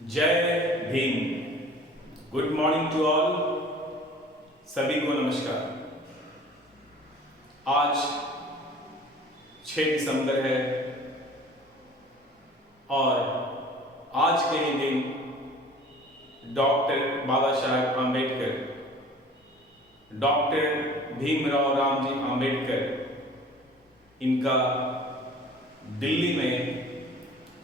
जय Bhim. Good morning to all. सभी को नमस्कार। आज 6 दिसंबर है और आज के ही दिन डॉक्टर बाबा साहेब आम्बेडकर, डॉक्टर भीमराव रामजी आम्बेडकर, इनका दिल्ली में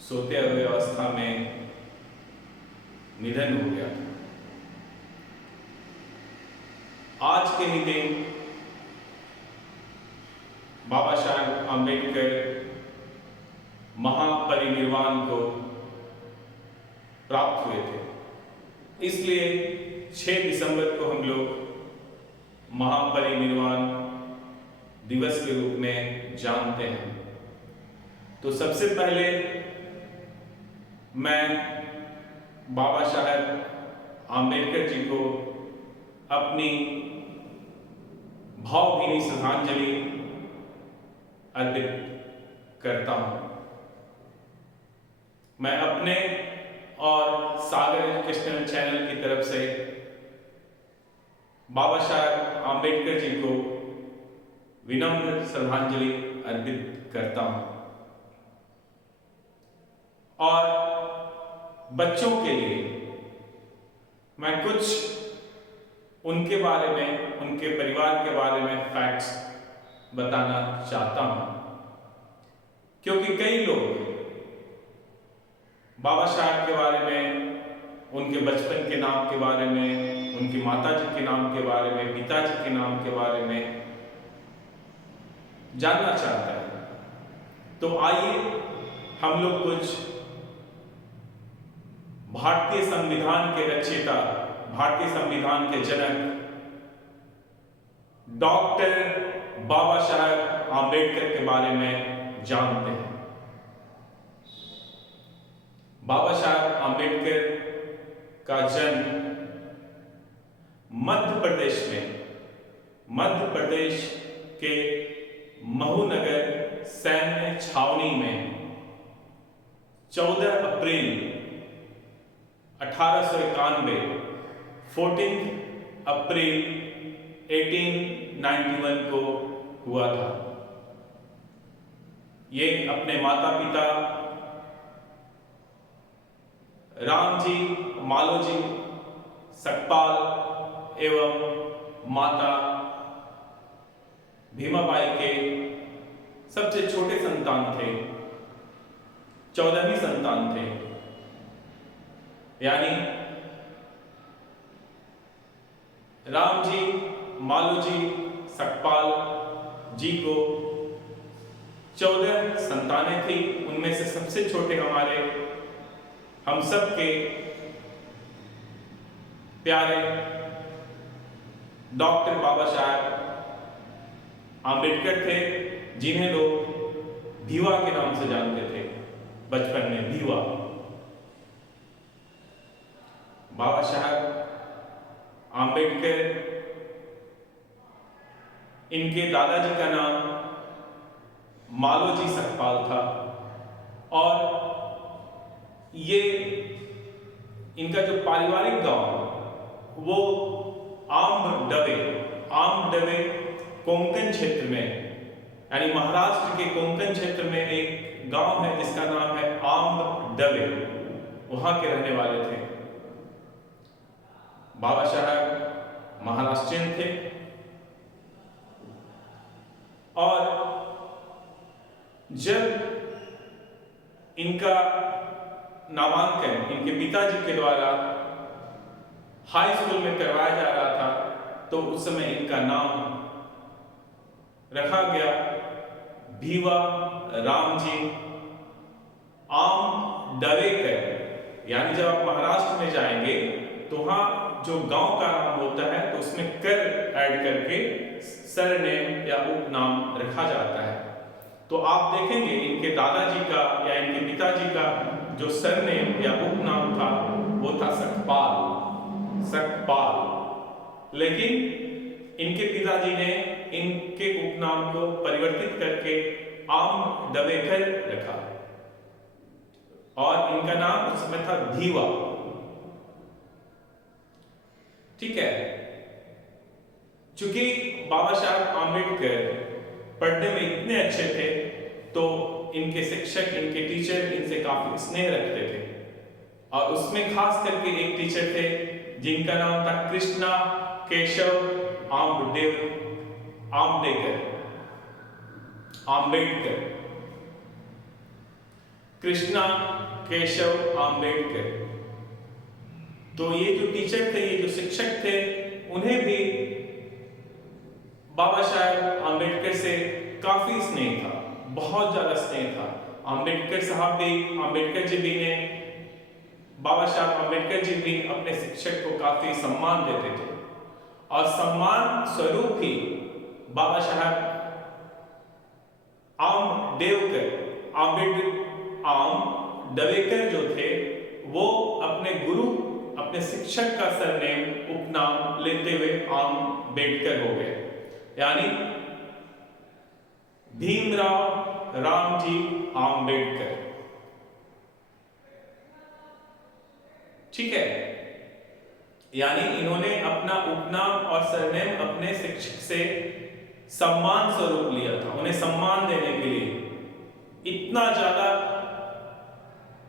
सोते हुए अवस्था में निधन हो गया था। आज के ही दिन बाबा साहेब आम्बेडकर महापरिनिर्वाण को प्राप्त हुए थे, इसलिए 6 दिसंबर को हम लोग महापरिनिर्वाण दिवस के रूप में जानते हैं। तो सबसे पहले मैं बाबा साहेब आम्बेडकर जी को अपनी भावभीनी श्रद्धांजलि अर्पित करता हूं। मैं अपने और सागर एजुकेशनल चैनल की तरफ से बाबा साहेब आम्बेडकर जी को विनम्र श्रद्धांजलि अर्पित करता हूं और बच्चों के लिए मैं कुछ उनके बारे में, उनके परिवार के बारे में फैक्ट्स बताना चाहता हूं, क्योंकि कई लोग बाबा साहब के बारे में, उनके बचपन के नाम के बारे में, उनकी माताजी के नाम के बारे में, पिताजी के नाम के बारे में जानना चाहता है। तो आइए हम लोग कुछ भारतीय संविधान के रचयिता, भारतीय संविधान के जनक डॉक्टर बाबा साहेब आम्बेडकर के बारे में जानते हैं। बाबा साहेब आम्बेडकर का जन्म मध्य प्रदेश में, मध्य प्रदेश के महू नगर सैन्य छावनी में 14 अप्रैल 1891, 14 अप्रैल 1891 को हुआ था। ये अपने माता पिता रामजी, मालोजी, सकपाल एवं माता भीमाबाई के सबसे छोटे संतान थे, 14वीं संतान थे। यानी राम जी, मालू जी, सकपाल जी को 14 संतानें थी। उनमें से सबसे छोटे हमारे, हम सब के प्यारे डॉक्टर बाबा साहेब आम्बेडकर थे, जिन्हें लोग भीवा के नाम से जानते थे बचपन में, भीवा। बाबा साहब आम्बेडकर, इनके दादाजी का नाम मालोजी सकपाल था और ये इनका जो पारिवारिक गांव वो आम डवे कोंकण क्षेत्र में, यानी महाराष्ट्र के कोंकण क्षेत्र में एक गांव है जिसका नाम है आम डवे, वहां के रहने वाले थे। बाबा साहब महाराष्ट्रियन थे और जब इनका नामांकन इनके पिताजी के द्वारा हाई स्कूल में करवाया जा रहा था, तो उस समय इनका नाम रखा गया भीवा रामजी आम डवेकर। यानी जब आप महाराष्ट्र में जाएंगे तो वहां जो गांव का नाम होता है तो उसमें कर ऐड करके सरनेम या उपनाम रखा जाता है। तो आप देखेंगे इनके दादाजी का या इनके पिताजी का जो सरनेम या उपनाम था वो था सकपाल, लेकिन इनके पिताजी ने इनके उपनाम को परिवर्तित करके आम डवेकर रखा। और इनका नाम उस समय था धीवा। ठीक है, चूंकि बाबा साहब आंबेडकर पढ़ने में इतने अच्छे थे तो इनके शिक्षक, इनके टीचर इनसे काफी स्नेह रखते थे। और उसमें खास करके एक टीचर थे जिनका नाम था कृष्णा केशव आम्बेडकर। कृष्णा केशव आम्बेडकर। तो ये जो टीचर थे, ये जो शिक्षक थे, उन्हें भी बाबा साहब आम्बेडकर से काफी स्नेह था, बहुत ज्यादा स्नेह था। आम्बेडकर जी भी ने, बाबा साहब आम्बेडकर जी भी अपने शिक्षक को काफी सम्मान देते थे और सम्मान स्वरूप ही बाबा साहब आम्बेडकर जो थे वो अपने गुरु, अपने शिक्षक का सरनेम, उपनाम लेते हुए आम्बेडकर हो गए, यानी भीमराव रामजी आम्बेडकर। ठीक है, यानी इन्होंने अपना उपनाम और सरनेम अपने शिक्षक से सम्मान स्वरूप लिया था। उन्हें सम्मान देने के लिए इतना ज्यादा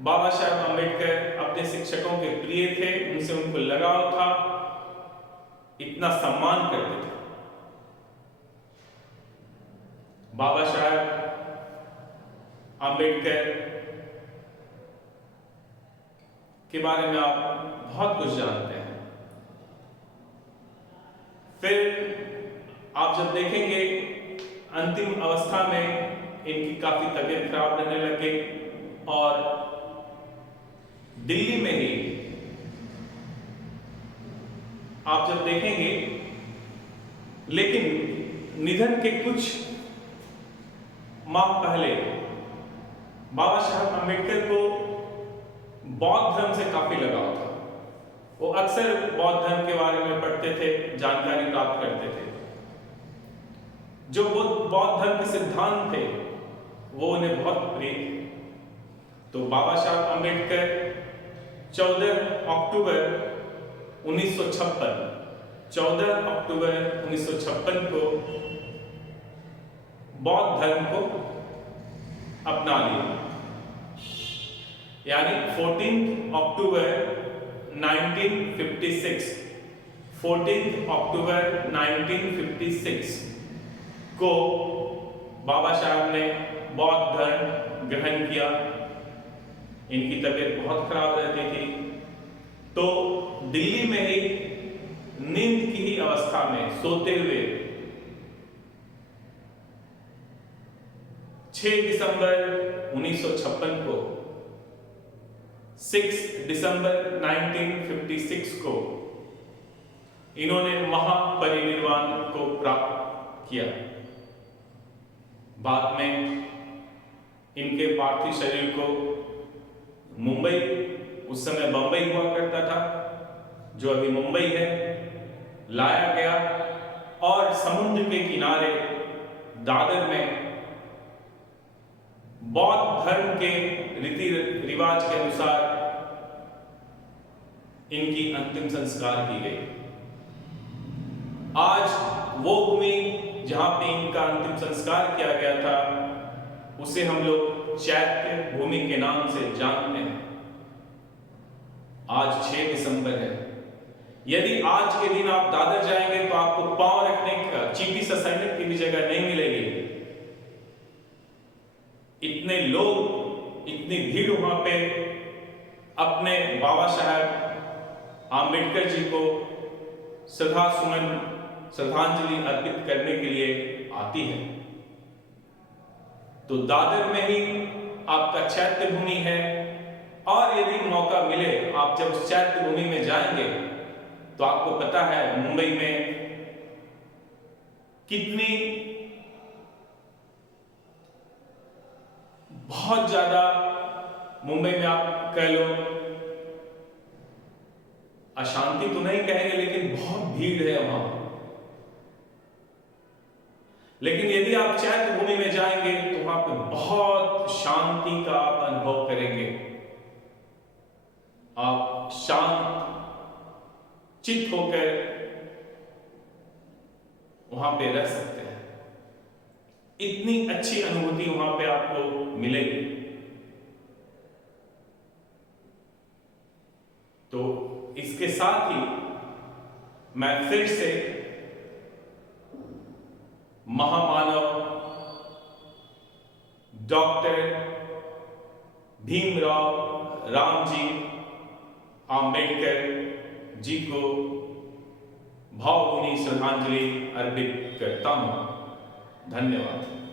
बाबा साहब आम्बेडकर अपने शिक्षकों के प्रिय थे, उनसे उनको लगाव था, इतना सम्मान करते थे। बाबा साहब आम्बेडकर के बारे में आप बहुत कुछ जानते हैं। फिर आप जब देखेंगे अंतिम अवस्था में इनकी काफी तबीयत खराब रहने लगे और दिल्ली में ही आप जब देखेंगे, लेकिन निधन के कुछ माह पहले बाबा साहब आम्बेडकर को बौद्ध धर्म से काफी लगाव था। वो अक्सर बौद्ध धर्म के बारे में पढ़ते थे, जानकारी प्राप्त करते थे। जो बौद्ध धर्म के सिद्धांत थे वो उन्हें बहुत प्रिय थे। तो बाबा साहब आम्बेडकर 14 अक्टूबर 1956 को बौद्ध धर्म को अपना लिया, यानी 14 अक्टूबर 1956 को बाबा साहब ने बौद्ध धर्म ग्रहण किया। इनकी तबीयत बहुत खराब रहती थी, तो दिल्ली में ही नींद की ही अवस्था में सोते हुए 6 दिसंबर 1956 को 6 दिसंबर 1956 को इन्होंने महापरिनिर्वाण को प्राप्त किया। बाद में इनके पार्थिव शरीर को मुंबई, उस समय बंबई हुआ करता था, जो अभी मुंबई है, लाया गया और समुद्र के किनारे दादर में बौद्ध धर्म के रीति रिवाज के अनुसार इनकी अंतिम संस्कार की गई। आज वो भूमि जहां पे इनका अंतिम संस्कार किया गया था उसे हम लोग चैत्य भूमि के नाम से जानते हैं। आज 6 दिसंबर है। यदि आज के दिन आप दादर जाएंगे तो आपको पांव रखने का चीटी सा सैनिक की भी जगह नहीं मिलेगी। इतने लोग, इतनी भीड़ वहां पे अपने बाबा साहब आम्बेडकर जी को श्रद्धांजलि अर्पित करने के लिए आती है। तो दादर में ही आपका चैत्य भूमि है, और यदि मौका मिले आप जब उस चैत्य भूमि में जाएंगे तो आपको पता है मुंबई में कितनी बहुत ज्यादा, मुंबई में आप कह लो अशांति तो नहीं कहेंगे लेकिन बहुत भीड़ है वहां। लेकिन यदि आप चैत्य भूमि में जाएंगे तो वहां पे बहुत शांति का आप अनुभव करेंगे। आप शांत चित्त होकर वहां पे रह सकते हैं। इतनी अच्छी अनुभूति वहां पे आपको मिलेगी। तो इसके साथ ही मैं फिर से महामानव डॉक्टर भीमराव रामजी आंबेडकर जी को भावभीनी श्रद्धांजलि अर्पित करता हूं। धन्यवाद।